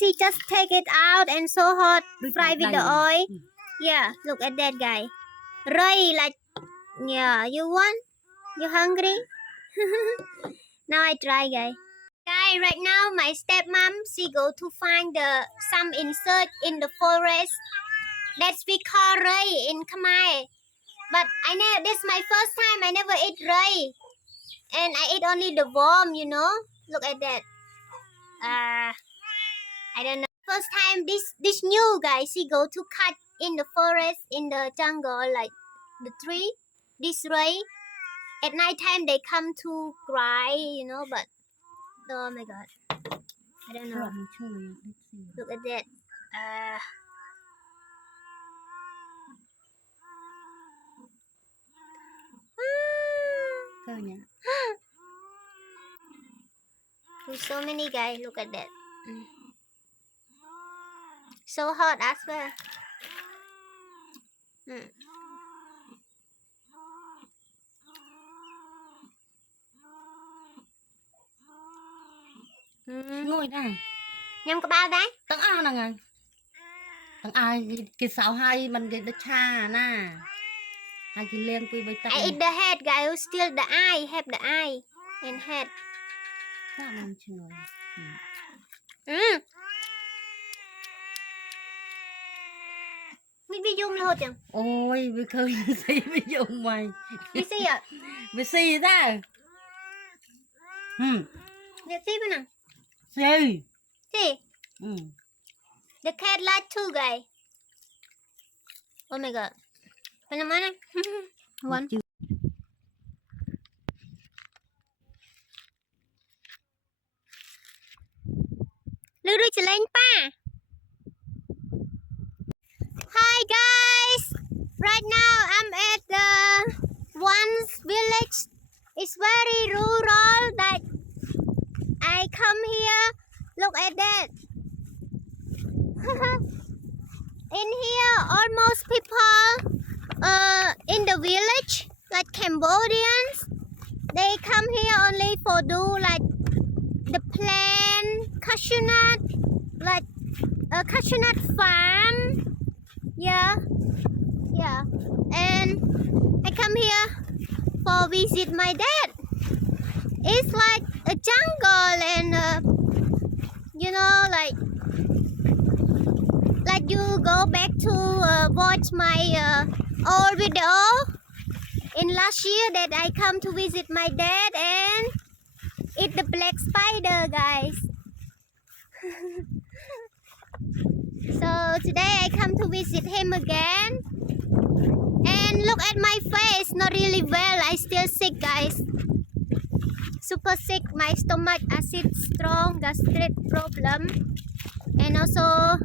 she just take it out and so hot, fry with the oil. Yeah, look at that guy. Ray, like, yeah, you want? You hungry? Now I try, guy. Guy, right now my stepmom, she go to find some insect in the forest. That's we call ray in Khmer. But this is my first time. I never ate ray, and I ate only the worm. You know. Look at that. I don't know. First time this new guy, she go to cut in the forest, in the jungle, like the tree. This ray. At night time they come to cry, you know. But oh my god, I don't know. Look at that. There's so many guys. Look at that. So hot as well. Ngồi đây. Nhâm có bao đấy? Tầng ao nè ngài. Tầng ai cái sáu hai mình cái cha nè. Hai cái liên quy với tầng. I eat the head, guy. Still the eye. Have the eye and head. Sao làm chưa? Mình dùng là hột chẳng? Ôi, vì khơi gì mới dùng mày. Vì gì ạ? Vì gì ra? Vì gì bên nào? Gì? Gì? The cat like too, guy. Oh my god. Bên nào mana? One. Lưu đuôi chỉ lên pa. Hi guys. Right now I'm at one village. It's very rural. Like I come here. Look at that. In here, almost people in the village, like Cambodians, they come here only for do like the plant cashew nut, like a cashew nut farm. Yeah. And I come here for visit my dad. It's like a jungle and you know, like you go back to watch my old video in last year that I come to visit my dad and eat the black spider, guys. So today I come to visit him again. And look at my face, not really well. I still sick, guys. Super sick. My stomach acid strong, gastric problem. And also,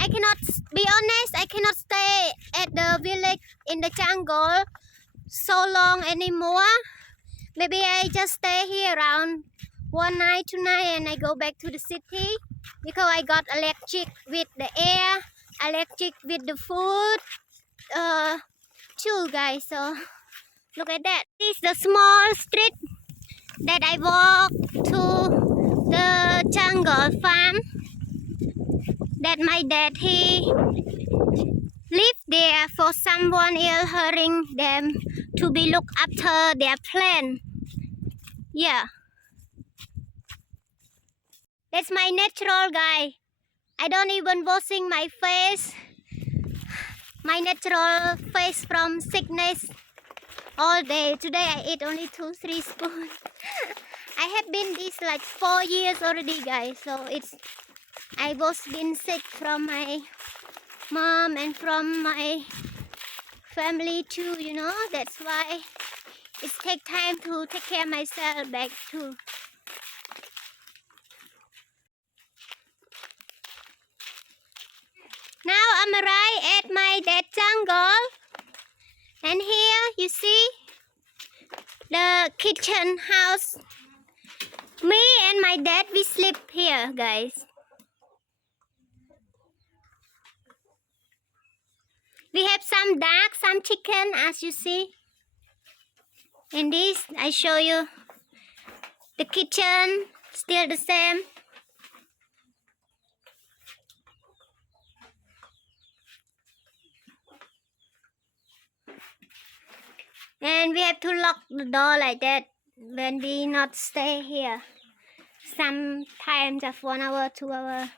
I cannot, be honest, I cannot stay at the village in the jungle so long anymore. Maybe I just stay here around one night, 2 nights, and I go back to the city because I got allergic with the air, allergic with the food, too, guys. So look at that. This is the small street that I walk to the jungle farm that my dad, he lived there for someone else hiring them to be look after their plant. Yeah. That's my natural, guy. I don't even washing my face. My natural face from sickness all day. Today I ate only 2-3 spoons. I have been this like 4 years already, guys. So I was been sick from my mom and from my family too, you know. That's why it take time to take care of myself back too. Now I'm arrived at my dad's jungle, and here you see the kitchen house. Me and my dad, we sleep here, guys. We have some duck, some chicken, as you see. In this, I show you the kitchen, still the same. and we have to lock the door like that when we not stay here. Sometimes just 1 hour, 2 hour.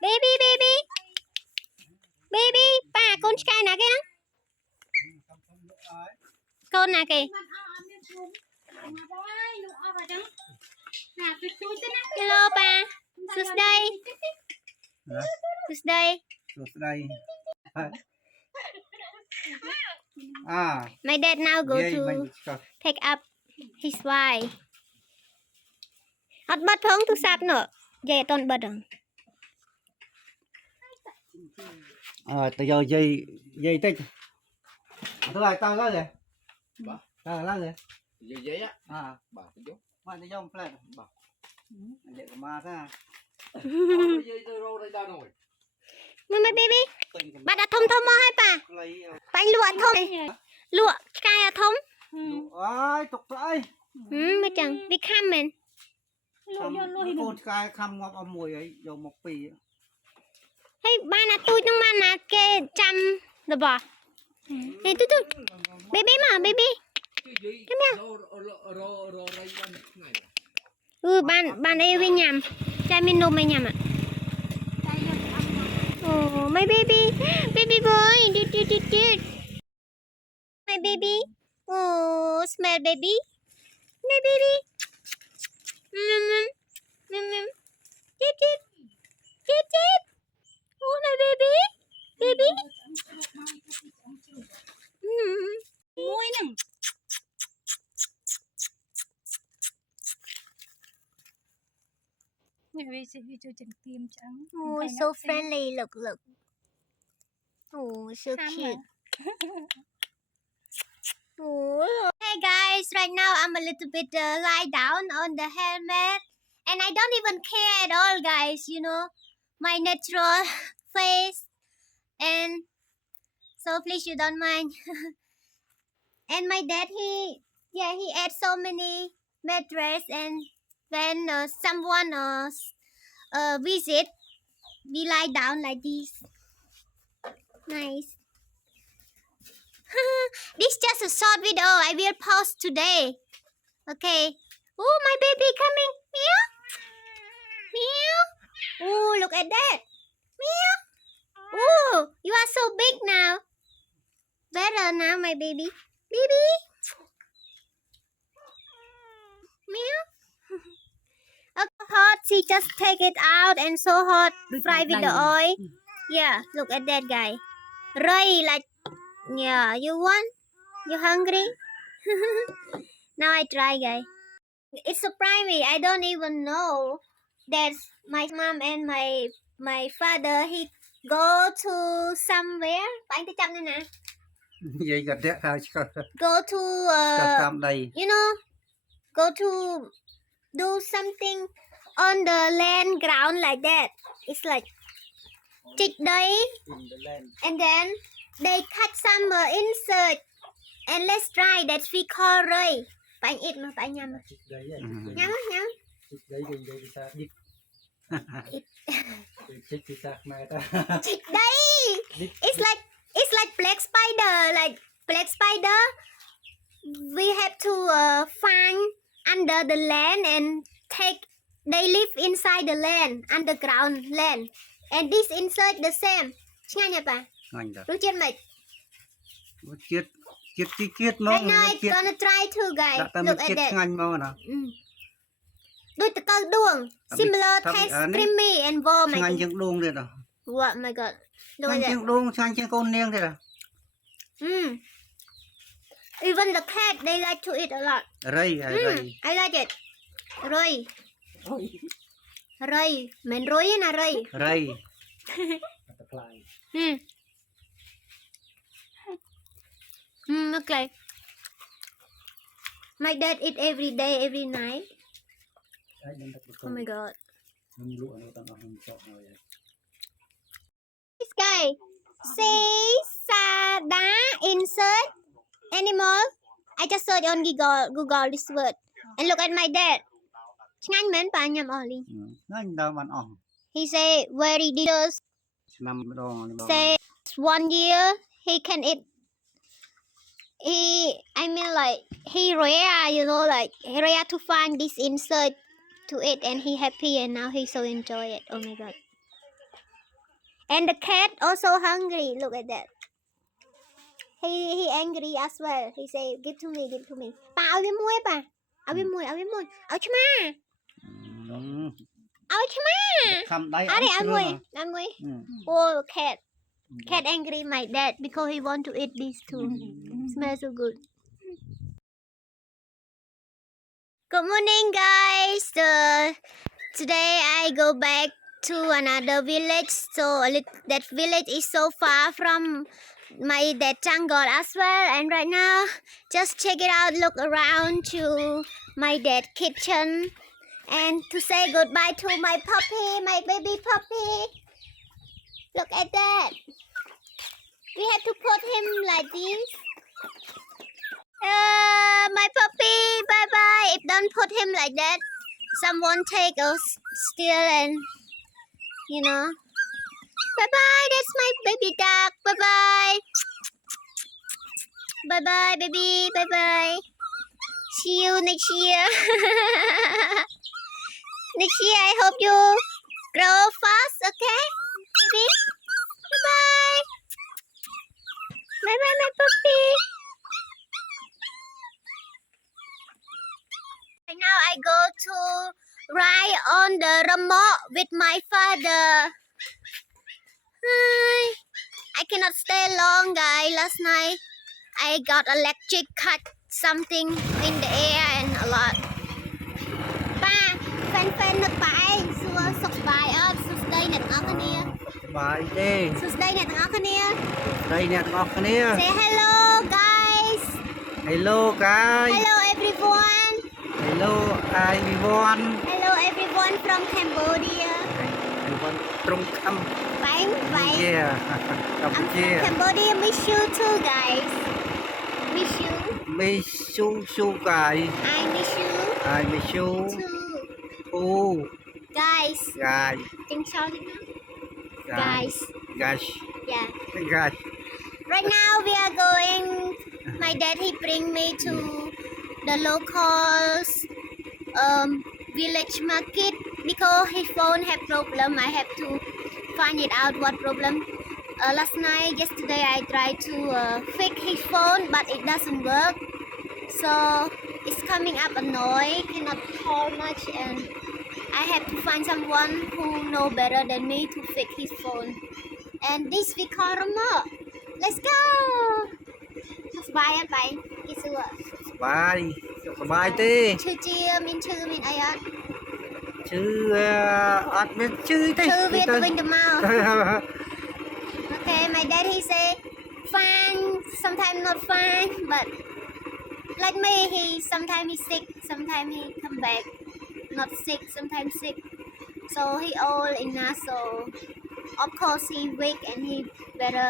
Baby, baby, baby, bà con trai nào kìa? Con nào kìa? Hello bà, sus đây. Sus đây. đây. My dad now go to take up his wife. Hot bật phone to sạp nữa. Dây toàn bật rồi. Bây giờ dây tích. Tôi lại tao lá rồi. Tao lá rồi. Dây á. Bà cái chút. Mà nó dòng plek. Bà. Vậy của ma ra. Dây tôi rô đây ra rồi. Mama baby. Bà đã thông thông mơ hay bà? Bánh lụa thông. Lụa cay à thông? Ôi, tục lại. Mới chẳng. We coming. Cô cay khăm ngọt ở mùi ấy. Dầu một pì. Hey, ba na tôi trong ba na kê chăm được bỏ. Hey, tôi. Baby mà, baby. Come here. Bạn ấy với nhầm. Chai mình nôm mày nhầm ạ. Oh, my baby. Baby boy. Dude. My baby. Oh, smell baby. My baby. Chip. Oh, my baby. Baby. Muối nè. Oh, so friendly. Look. Oh, so cute. Oh. Hey guys, right now I'm a little bit lie down on the helmet, and I don't even care at all, guys. You know, my natural face, and so please you don't mind. And my dad, he ate so many mattress, and when someone visit, we lie down like this. Nice. This just a short video. I will post today. Okay. Oh, my baby coming. Meow. Oh, look at that. Meow. Oh, you are so big now. Better now, my baby. Baby. Meow. Okay, hot. She just take it out and so hot. Fry with the oil. Yeah, look at that guy. Ray, like, yeah, you want? You hungry? Now I try, guys. It surprised me. I don't even know that my mom and my father, he go to somewhere. Anh thấy chăm đây nè. Vậy gặp đẹp sao chứ. Go to Tạm đầy. you know, go to do something on the land ground like that. It's like chích đấy, and then they cut some insect and let's try that we call ray. Phải ít mà phải nhầm. Nhắm. Chích đấy. It's like black spider, We have to find under the land and they live inside the land, underground land. And this insect the same. Ngay nhỉ bà? Ngay đó. Đúng chết mày. Chiết mà. Right now I'm gonna try to, guys. Look at that. Ngay mà nè. Đôi tờ cơ đuông. Similar taste, creamy and warm. Ngay chân đuông đây nè. What my god. Look at Ngay that. chân đuông, sang chân con niêng đây nè. Even the cat, they like to eat a lot. Ray. I like it. Ray. Mình rối nè, ray. Ray. Okay. My dad eat every day, every night. Oh my god. This guy. CiCada insert animal. I just search on Google this word. And look at my dad. Ngay mến bà nhầm oli. Ngay đâu bạn ỏng. He say very delicious. năm đòn Say 1 year he can eat. I mean like he rare, you know, like rare to find this insect to eat, and he happy, and now he so enjoy it. Oh my god. And the cat also hungry. Look at that. He angry as well. He say, give to me, give to me. Pa ao với muối pa. Ao với muối, ao với muối. Ao cho ma. Ao cho ma. thăm đây Ao đi ao muối, ao muối. Oh, cat. Cat angry my dad because he want to eat these too. Smells so good. Good morning, guys. Today I go back to another village. So that village is so far from my dad jungle as well. And right now, just check it out. Look around to my dad kitchen and to say goodbye to my puppy, my baby puppy. Look at that. We have to put him like this. My puppy, bye bye. If don't put him like that, someone take us steal and you know. Bye bye. That's my baby duck. Bye bye. Bye bye, baby. Bye bye. See you next year. Next year, I hope you grow fast. Okay, baby. Bye bye. Bye bye, my puppy. Right now I go to ride on the remote with my father. Hi. I cannot stay long, guys. Last night I got electric cut something in the air and a lot. Pa, fan nước bãi, xua sọc bài ớt, sus đây nè ngó cái nia. bài đi Sus đây nè ngó cái nia. đây nè ngọc nè Say hello, guys. hello guys Hello, everyone. hello everyone Hello, everyone from Cambodia. everyone trong thăm Bye, bye. yeah I'm from Cambodia Cambodia. Miss you too, guys. Miss you. miss you guys I miss you I miss you too. oh Guys. guys Tiếng sau đi nào. Guys. guys Yeah. guys Right now we are going. My dad he bring me to the local village market because his phone have problem. I have to find it out what problem. Yesterday I tried to fix his phone, but it doesn't work. So it's coming up a noise, cannot call much, and I have to find someone who know better than me to fix his phone. And this we call remote. Let's go. สบายอันไปกี่สัว สบายดิ ชื่อเจียมินชื่อมินไออัด ชื่ออัดเป็นชื่อดิ ชื่อเวียดวินเดอร์เมา Okay, my dad he say fine, sometimes not fine, but like me, sometimes he sick, sometimes he come back not sick, sometimes sick. So he old enough, so of course he weak and he better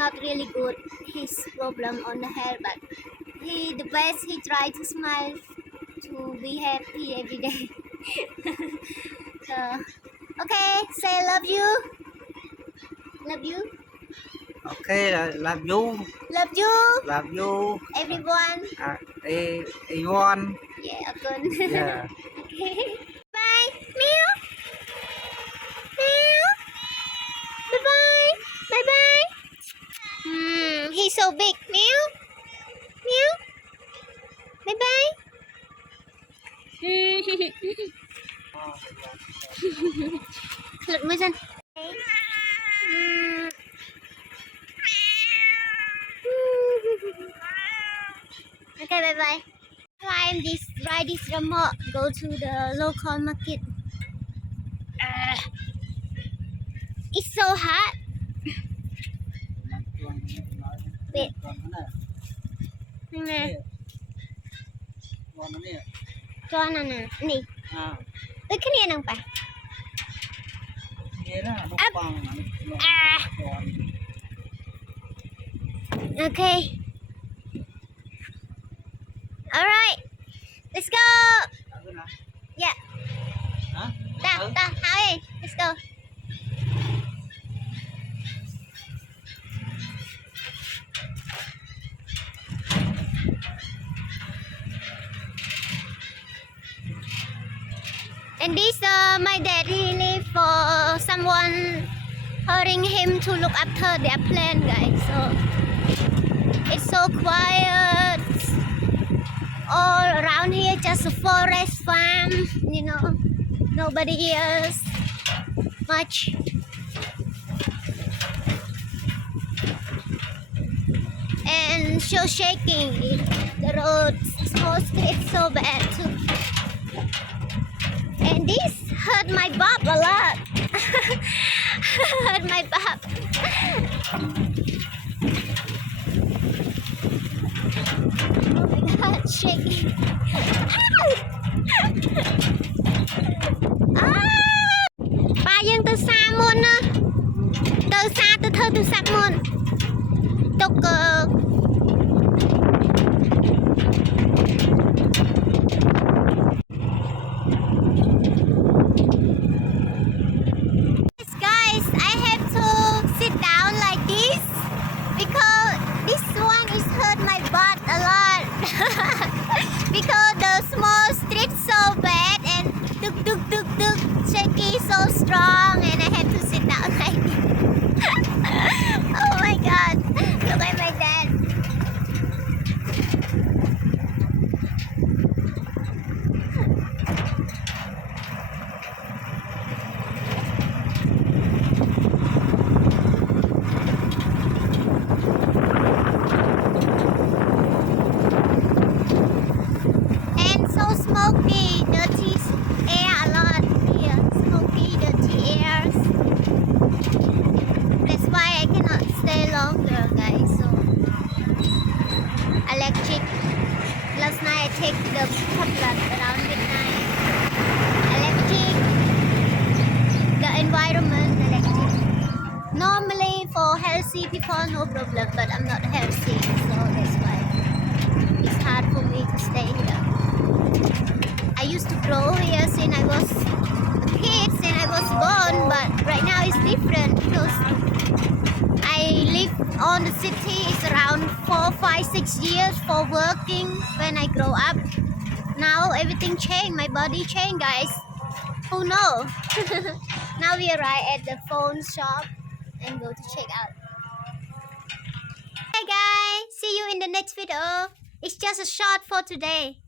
not really good his problem on the hair, but the best he try to smile to be happy every day. So okay, say love you. Love you. Okay, love you. Love you. Love you. Everyone. Everyone. Yeah, good. Yeah. Okay. Bye. Meow. Meow. Bye bye. Bye bye. He's so big. Meow. Meow. Bye bye. Look, listen. Okay, bye bye. Ride this remote. Go to the local market. It's so hot. Wait. Nè. Cho nè. Nè. Ui, cái này nè phải. Okay. All right. Let's go. Yeah. Da, hao đi. Let's go. And this my dad, he live for someone hiring him to look after their plant, guys. So it's so quiet. All around here, just a forest farm, you know. Nobody else much. And so shaking. The road, small street, so bad too. And this hurt my butt a lot. Hurt my butt. Oh my god, shaking. Ba dương từ xa muôn á. Từ xa từ thơ từ sạc muôn. Tục Guys, I have to sit down like this because this one is hurt my butt a lot. Because the small street so bad and tuk tuk tuk tuk shaky so strong, and I have to sit down like this. Oh my god, look at my dad. And so smoky, dirty air a lot here. Smoky, dirty airs. That's why I cannot stay longer, guys. So electric. Last night I take the tablet around midnight. Electric. The environment, electric. Normally for healthy people, no problem, but I'm not healthy, so that's why it's hard for me to stay here. I used to grow here since I was a kid, since I was born, but right now it's different because I live on the city. It's around 4, 5, 6 years for working when I grow up. Now everything changed, my body changed, guys. Who knows? Now we arrive at the phone shop and go to check out. Hey guys, see you in the next video. It's just a short for today.